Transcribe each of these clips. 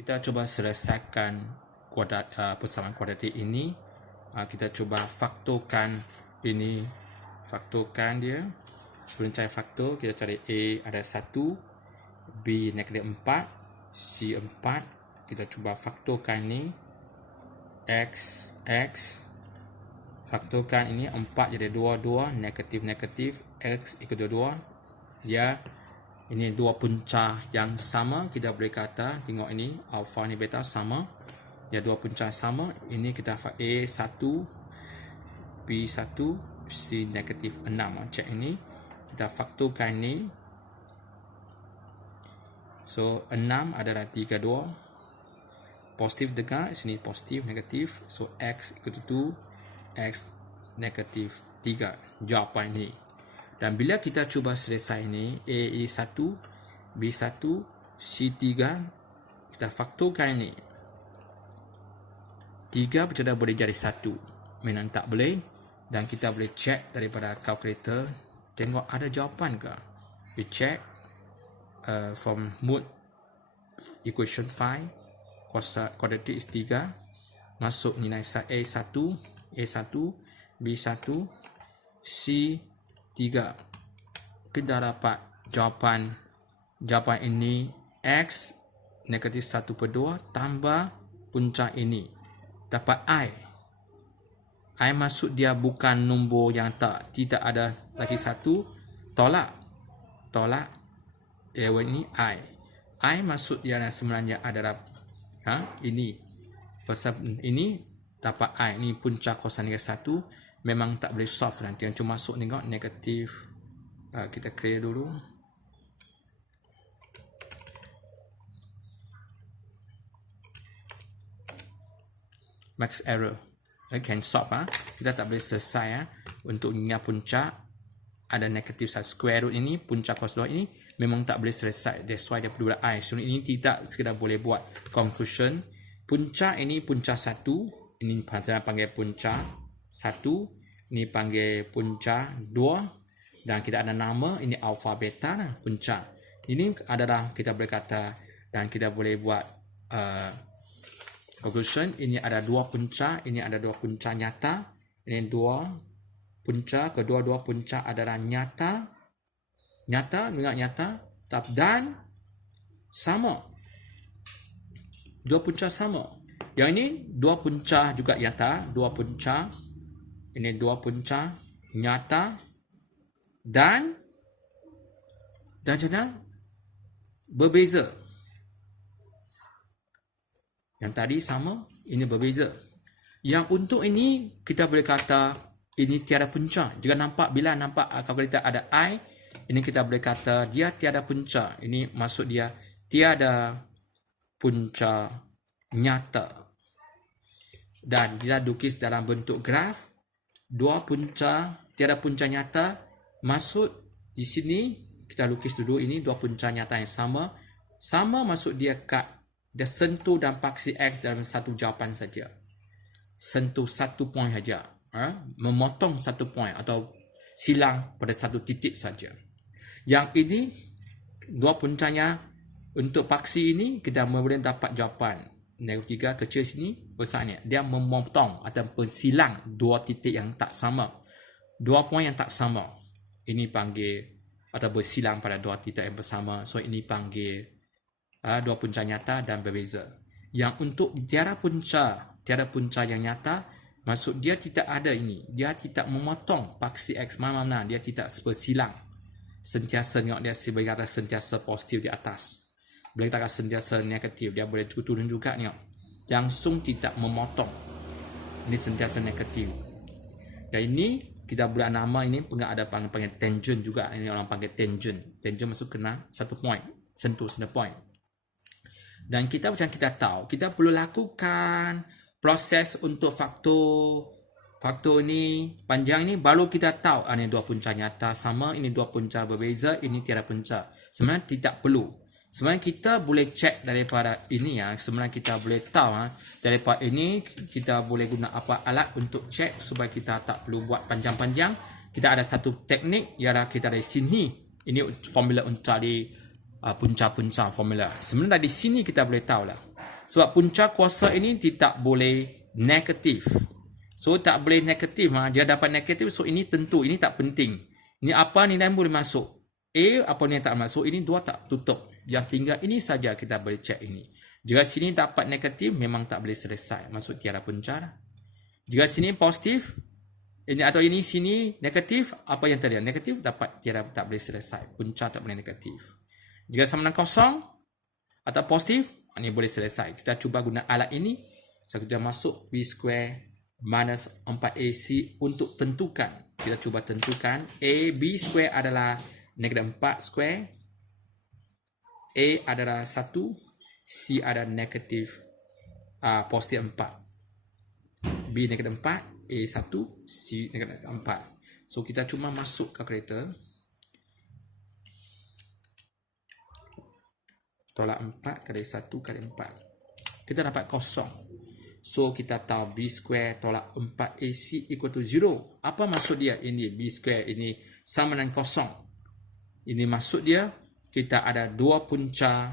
Kita cuba selesaikan persamaan kuadratik ini. Kita cuba faktorkan ini. Faktorkan dia. Sebelum cari faktor, kita cari A ada 1, B negatif 4, C 4. Kita cuba faktorkan ini. X. Faktorkan ini 4 jadi 2, negatif, X ikut 2. Ya, ini dua punca yang sama. Kita boleh kata, tengok ini, alpha ni beta sama. Ya, dua punca sama. Ini kita A1, B1, C negatif 6. Cek ini. Kita faktorkan ini. So, 6 adalah 3, 2. Positif dengar, sini positif, negatif. So, X ikut 2, X negatif 3. Jawapan ini. Dan bila kita cuba selesai ini, A1, B1, C3, kita faktorkan ini. 3 bercadang boleh jadi 1. Memang tak boleh. Dan kita boleh cek daripada kalkulator. Tengok ada jawapan ke. We check from Mood equation 5. Quadratic is 3. Masuk nilai A1, B1, C3. Kita dapat jawapan ini X negatif 1/2 tambah punca ini. Dapat I maksud dia bukan nombor yang tidak ada lagi 1. Tolak. Ini I maksud dia sebenarnya adalah ini. Ini dapat I. Ini punca kosan negatif 1. Memang tak boleh solve nanti. Yang cuma masuk tengok negatif. Kita clear dulu. Max error. Can solve. Kita tak boleh selesai. Untuk ingat punca. Ada negatif 1. Square root ini. Punca cos 2 ini. Memang tak boleh selesai. That's why dia perlu I. So ini tidak sekedar boleh buat conclusion. Punca ini punca 1. Ini panggil punca 1. Ini panggil punca 2. Dan kita ada nama. Ini alpha beta lah. Punca. Ini adalah kita boleh kata. Dan kita boleh buat conclusion. Ini ada dua punca. Ini ada dua punca nyata. Ini dua punca. Kedua-dua punca adalah nyata. Ingat nyata. Dan sama. Dua punca sama. Yang ini dua punca juga nyata. Dua punca. Ini dua punca nyata. Dan berbeza. Yang tadi sama, ini berbeza. Yang untuk ini, kita boleh kata ini tiada punca. Jika bila nampak kalkulator ada I, ini kita boleh kata dia tiada punca. Ini maksud dia tiada punca nyata. Dan kita lukis dalam bentuk graf. Dua punca, tiada punca nyata. Maksud di sini, kita lukis dulu ini dua punca nyata yang sama. Sama maksud dia dia sentuh dan paksi X dalam satu jawapan saja. Sentuh satu poin saja. Memotong satu poin atau silang pada satu titik saja. Yang ini, dua puncanya untuk paksi ini, kita boleh dapat jawapan. Negatif 3 kecil sini, besarnya. Dia memotong atau bersilang dua titik yang tak sama. Dua poin yang tak sama. Ini panggil atau bersilang pada dua titik yang bersama. So, ini panggil dua punca nyata dan berbeza. Yang untuk tiada punca yang nyata, maksud dia tidak ada ini. Dia tidak memotong paksi X mana-mana. Dia tidak bersilang. Sentiasa tengok dia sebagai kata sentiasa positif di atas. Boleh katakan sentiasa negatif. Dia boleh turun juga tengok. Langsung tidak memotong. Ini sentiasa negatif. Dan ini kita boleh nama ini ada panggil tangent juga. Ini orang panggil tangent. Tangent maksud kena satu point. Sentuh satu point. Dan kita macam kita tahu, kita perlu lakukan proses untuk faktor ni panjang ni baru kita tahu ini dua punca nyata sama, ini dua punca berbeza, ini tiada punca. Sebenarnya tidak perlu. Sebenarnya kita boleh cek daripada ini sebenarnya kita boleh tahu daripada ini kita boleh guna apa alat untuk cek supaya kita tak perlu buat panjang-panjang. Kita ada satu teknik ialah kita dari sini. Ini formula untuk cari punca-punca formula. Sebenarnya dari sini kita boleh tahu lah. Sebab punca kuasa ini tidak boleh negatif. So tak boleh negatif, dia dapat negatif, so ini tentu, ini tak penting. Ini apa nilai yang boleh masuk? A apa nilai tak masuk, ini dua tak tutup. Yang tinggal ini saja kita boleh cek ini. Jika sini dapat negatif, memang tak boleh selesai. Maksud tiada punca. Jika sini positif, ini atau ini sini negatif, apa yang tadi negatif dapat tiada tak boleh selesai. Punca tak boleh negatif. Jika sama dengan kosong atau positif, ini boleh selesai. Kita cuba guna alat ini. So kita masuk B square minus 4AC untuk tentukan. Kita cuba tentukan A, B square adalah negatif 4 square. A adalah 1. C adalah negatif positif 4. B negatif 4. A 1, C negatif 4. So kita cuma masuk kalkulator. Tolak 4 kali 1 kali 4. Kita dapat kosong. So kita tahu B square tolak 4AC equal to 0. Apa maksud dia? Ini B square ini sama dengan kosong. Ini maksud dia kita ada dua punca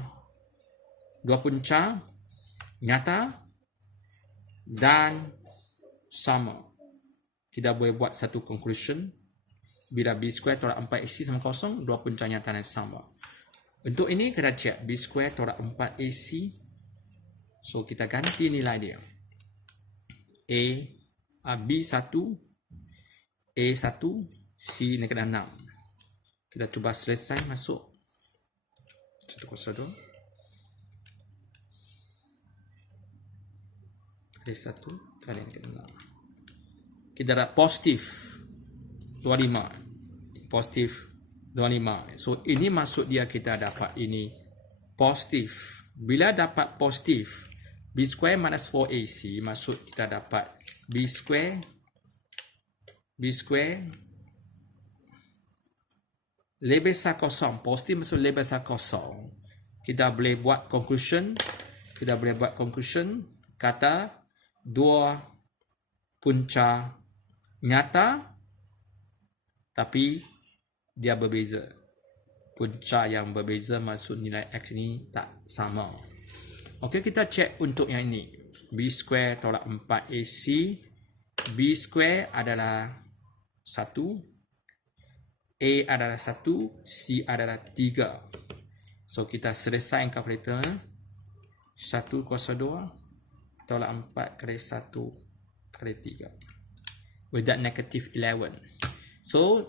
nyata dan sama. Kita boleh buat satu conclusion. Bila B square tolak 4AC sama kosong, dua punca nyata dan sama. Untuk ini kita cek B square tolak 4AC. So kita ganti nilai dia. B1, A1, C negatif 6. Kita cuba selesai masuk. 102. Kali 1 kali negatif 6. Kita dapat positif 25. Positif 25. So ini maksud dia kita dapat ini positif. Bila dapat positif B square minus 4AC, maksud kita dapat B square lebih besar kosong. Positif maksud lebih besar kosong. Kita boleh buat conclusion. Kata dua punca nyata tapi dia berbeza. Punca yang berbeza maksud nilai X ini tak sama. Okey, kita cek untuk yang ini. B square tolak 4AC. B square adalah 1. A adalah 1. C adalah 3. So, kita selesai kalkulator. 102 tolak 4 kali 1 kali 3. With that negative 11. So,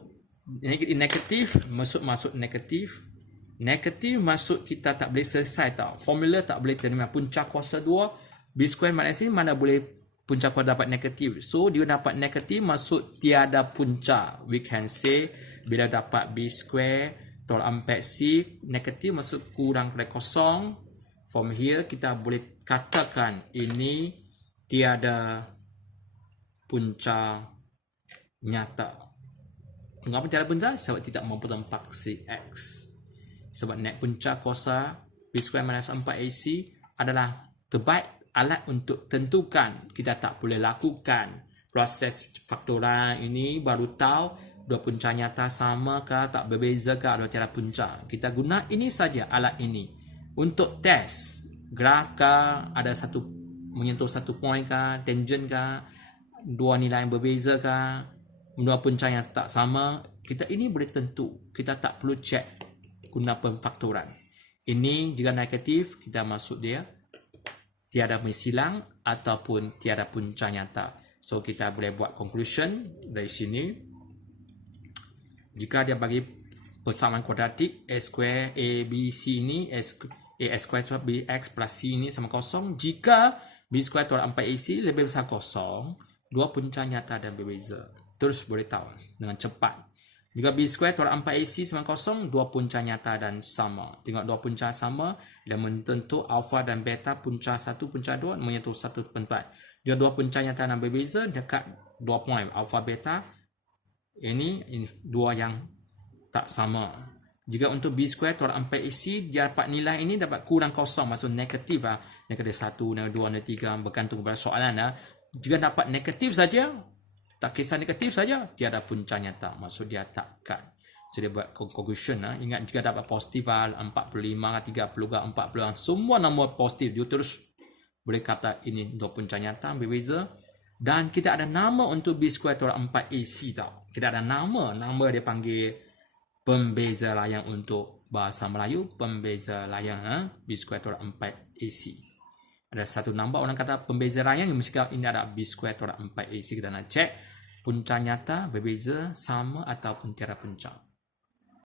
negatif masuk negatif. Negatif maksud kita tak boleh selesai tau. Formula tak boleh terima. Punca kuasa 2. B square minus ini mana boleh punca kuasa dapat negatif. So dia dapat negatif maksud tiada punca. We can say bila dapat B square tolak 4C negatif maksud kurang dari kosong. From here kita boleh katakan ini tiada punca nyata. Mengapa tiada punca? Sebab tidak mampu tempat si X. Sebab naik punca kuasa B square minus 4AC adalah terbaik alat untuk tentukan. Kita tak boleh lakukan proses faktoran ini baru tahu dua punca nyata sama ke tak berbeza ke atau tiada punca. Kita guna ini saja alat ini untuk test graf ke ada satu menyentuh satu point ke tangent ke dua nilai yang berbeza ke dua punca yang tak sama. Kita ini boleh tentu. Kita tak perlu cek guna pemfaktoran. Ini jika negatif, kita masuk dia tiada silang ataupun tiada punca nyata. So, kita boleh buat conclusion dari sini. Jika dia bagi persamaan kuadratik A square A, B, C ini A square tolak BX plus C ini sama kosong. Jika B square tolak 4AC lebih besar kosong, dua punca nyata dan berbeza. Terus boleh tahu dengan cepat. Jika B square tolak 4AC sama kosong, dua punca nyata dan sama. Tengok dua punca sama dan menentu alpha dan beta punca 1, punca 2 menyentuh satu tempat. Jika dua punca nyata dan berbeza dekat 2 point alpha beta, ini dua yang tak sama. Jika untuk B square tolak 4AC, dia dapat nilai ini dapat kurang kosong, maksud negatif lah. Negatif 1, negatif 2, negatif 3, bergantung pada soalan lah. Jika dapat negatif saja, tak kisah negatif saja, tiada punca nyata. Maksud dia takkan. Jadi buat conclusion lah. Ingat jika dapat positif lah, 45, 30, 40, semua nombor positif. Dia terus boleh kata ini untuk punca nyata berbeza. Dan kita ada nama untuk B square tolak 4AC tau. Kita ada nama dia panggil pembeza layang untuk bahasa Melayu, pembeza layang B square tolak 4AC. Ada satu nama orang kata pembeza layang, mesti ini ada B square tolak 4AC. Kita nak cek punca nyata berbeza, sama ataupun tiada punca.